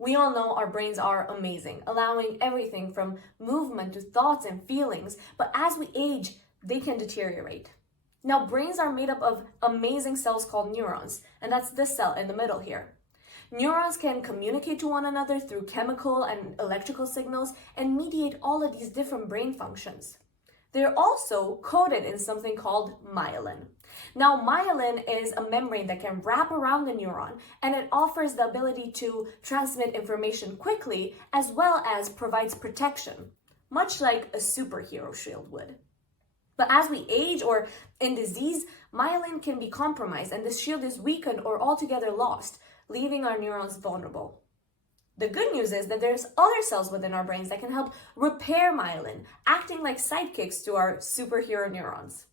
We all know our brains are amazing, allowing everything from movement to thoughts and feelings, but as we age, they can deteriorate. Now, brains are made up of amazing cells called neurons, and that's this cell in the middle here. Neurons can communicate to one another through chemical and electrical signals and mediate all of these different brain functions. They're also coated in something called myelin. Now, myelin is a membrane that can wrap around the neuron, and it offers the ability to transmit information quickly as well as provides protection, much like a superhero shield would. But as we age or in disease, myelin can be compromised and the shield is weakened or altogether lost, leaving our neurons vulnerable. The good news is that there's other cells within our brains that can help repair myelin, acting like sidekicks to our superhero neurons.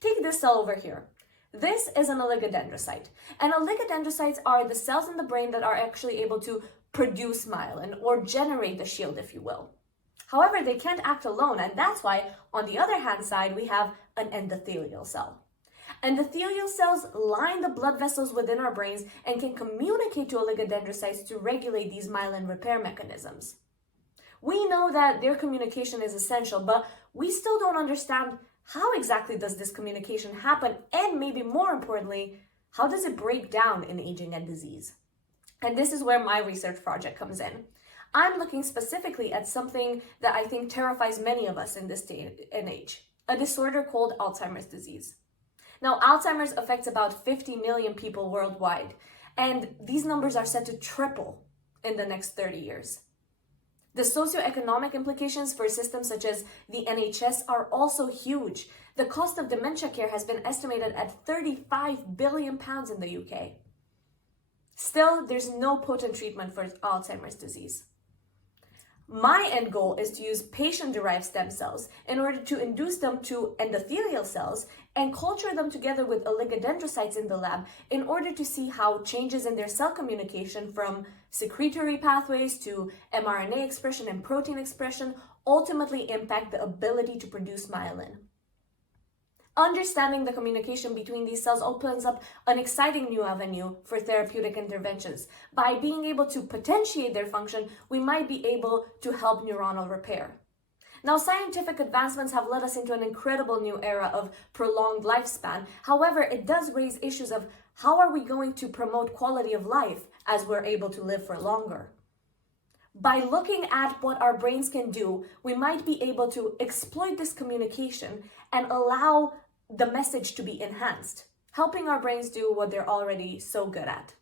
Take this cell over here. This is an oligodendrocyte, and oligodendrocytes are the cells in the brain that are actually able to produce myelin or generate the shield, if you will. However, they can't act alone, and that's why on the other hand side, we have an endothelial cell. Endothelial cells line the blood vessels within our brains and can communicate to oligodendrocytes to regulate these myelin repair mechanisms. We know that their communication is essential, but we still don't understand how exactly does this communication happen, and maybe more importantly, how does it break down in aging and disease? And this is where my research project comes in. I'm looking specifically at something that I think terrifies many of us in this day and age, a disorder called Alzheimer's disease. Now, Alzheimer's affects about 50 million people worldwide, and these numbers are set to triple in the next 30 years. The socioeconomic implications for systems such as the NHS are also huge. The cost of dementia care has been estimated at £35 billion in the UK. Still, there's no potent treatment for Alzheimer's disease. My end goal is to use patient-derived stem cells in order to induce them to endothelial cells and culture them together with oligodendrocytes in the lab in order to see how changes in their cell communication from secretory pathways to mRNA expression and protein expression ultimately impact the ability to produce myelin. Understanding the communication between these cells opens up an exciting new avenue for therapeutic interventions. By being able to potentiate their function, we might be able to help neuronal repair. Now, scientific advancements have led us into an incredible new era of prolonged lifespan. However, it does raise issues of how are we going to promote quality of life as we're able to live for longer? By looking at what our brains can do, we might be able to exploit this communication and allow the message to be enhanced, helping our brains do what they're already so good at.